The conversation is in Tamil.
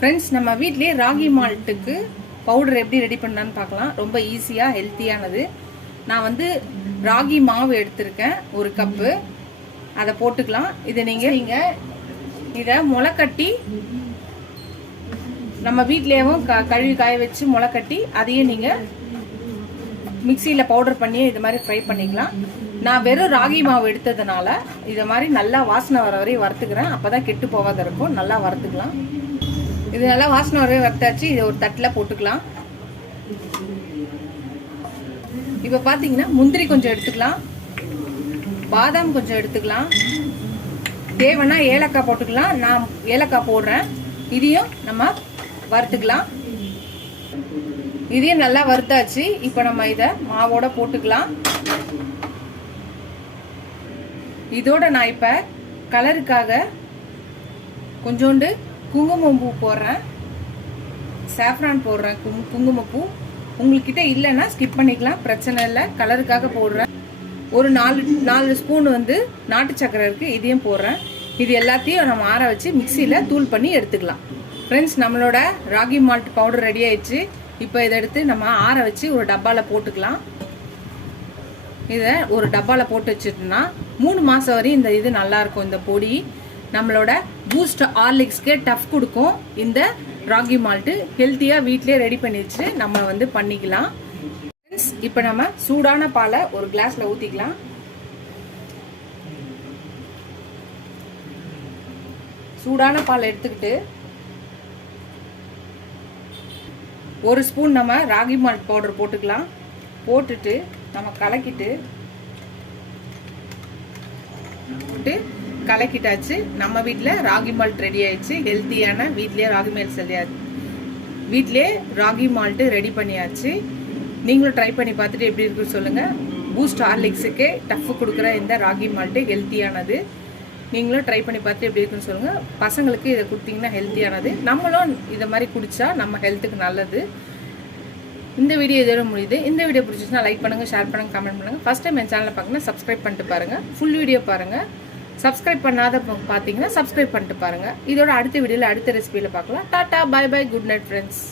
ஃப்ரெண்ட்ஸ், நம்ம வீட்லயே ராகி மால்ட்டுக்கு பவுடர் எப்படி ரெடி பண்ணலான்னு பார்க்கலாம். ரொம்ப ஈஸியாக ஹெல்த்தியானது. நான் வந்து ராகி மாவு எடுத்திருக்கேன், ஒரு கப்பு. அதை போட்டுக்கலாம். இதை நீங்கள் இதை முளைக்கட்டி நம்ம வீட்லேயும் கழுவி காய வச்சு முளைக்கட்டி அதையும் நீங்கள் மிக்சியில் பவுடர் பண்ணி இது மாதிரி ஃப்ரை பண்ணிக்கலாம். நான் வெறும் ராகி மாவு எடுத்ததுனால இதை மாதிரி நல்லா வாசனை வர வரையும் வறுத்துக்கிறேன். அப்போ தான் கெட்டு போகாத இருக்கும். நல்லா வறுத்துக்கலாம். இது நல்லா வாசனை வரவே வறுத்தாச்சு. இதை ஒரு தட்டில் போட்டுக்கலாம். இப்போ பார்த்தீங்கன்னா முந்திரி கொஞ்சம் எடுத்துக்கலாம், பாதாம் கொஞ்சம் எடுத்துக்கலாம், தேவைன்னா ஏலக்காய் போட்டுக்கலாம். நான் ஏலக்காய் போடுறேன். இதையும் நம்ம வறுத்துக்கலாம். இதையும் நல்லா வறுத்தாச்சு. இப்போ நம்ம இதை மாவோட போட்டுக்கலாம். இதோட நான் இப்போ கலருக்காக கொஞ்சோண்டு குங்குமப்பூ போடுறேன், சாஃப்ரான் போடுறேன். குங்குமப்பூ உங்கள்கிட்ட இல்லைன்னா ஸ்கிப் பண்ணிக்கலாம், பிரச்சனை இல்லை. கலருக்காக போடுறேன். ஒரு 4 ஸ்பூன் வந்து நாட்டு சக்கரை இருக்குது, இதையும் போடுறேன். இது எல்லாத்தையும் நம்ம ஆற வச்சு மிக்சியில் தூள் பண்ணி எடுத்துக்கலாம். ஃப்ரெண்ட்ஸ், நம்மளோட ராகி மால்ட் பவுடர் ரெடி ஆயிடுச்சு. இப்போ இதை எடுத்து நம்ம ஆற வச்சு ஒரு டப்பாவில் போட்டுக்கலாம். இதை ஒரு டப்பாவில் போட்டு வச்சுட்டோம்னா 3 மாதம் வரையும் இந்த இது நல்லாயிருக்கும். இந்த பொடி நம்மளோட பூஸ்ட் ஹார்லிக்ஸ்க்கே டஃப் கொடுக்கும். இந்த ராகி மால்ட்டு ஹெல்த்தியாக வீட்லேயே ரெடி பண்ணி வச்சு நம்ம வந்து பண்ணிக்கலாம். இப்போ நம்ம சூடான பாலை ஒரு கிளாஸில் ஊற்றிக்கலாம். சூடான பால் எடுத்துக்கிட்டு 1 ஸ்பூன் நம்ம ராகி மால்ட் பவுடர் போட்டுக்கலாம். போட்டுட்டு நம்ம கலக்கிட்டாச்சு. நம்ம வீட்டில் ராகி மால்ட் ரெடி ஆயிடுச்சு. ஹெல்த்தியான வீட்லேயே ராகி மால்ட் வீட்லேயே ராகி மால்ட்டு ரெடி பண்ணியாச்சு. நீங்களும் ட்ரை பண்ணி பார்த்துட்டு எப்படி இருக்குன்னு சொல்லுங்கள். பூஸ்ட் ஹார்லிக்ஸுக்கே டஃப் கொடுக்குற இந்த ராகி மால்ட்டு ஹெல்த்தியானது. நீங்களும் ட்ரை பண்ணி பார்த்துட்டு எப்படி இருக்குன்னு சொல்லுங்கள். பசங்களுக்கு இதை கொடுத்தீங்கன்னா ஹெல்த்தியானது. நம்மளும் இதை மாதிரி குடித்தா நம்ம ஹெல்த்துக்கு நல்லது. இந்த வீடியோ இதோட முடியுது. இந்த வீடியோ பிடிச்சிச்சுன்னா லைக் பண்ணுங்கள், ஷேர் பண்ணுங்கள், கமெண்ட் பண்ணுங்கள். ஃபஸ்ட் டைம் என் சேனலை பார்க்கணும், சப்ஸ்கிரைப் பண்ணிட்டு பாருங்கள். ஃபுல் வீடியோ பாருங்கள். சப்ஸ்கிரைப் பண்ணாத பார்த்தீங்கன்னா சப்ஸ்கிரைப் பண்ணிட்டு பாருங்கள். இதோட அடுத்த வீடியோவில் அடுத்த ரெசிபியில் பார்க்கலாம். Tata, bye bye, good night friends.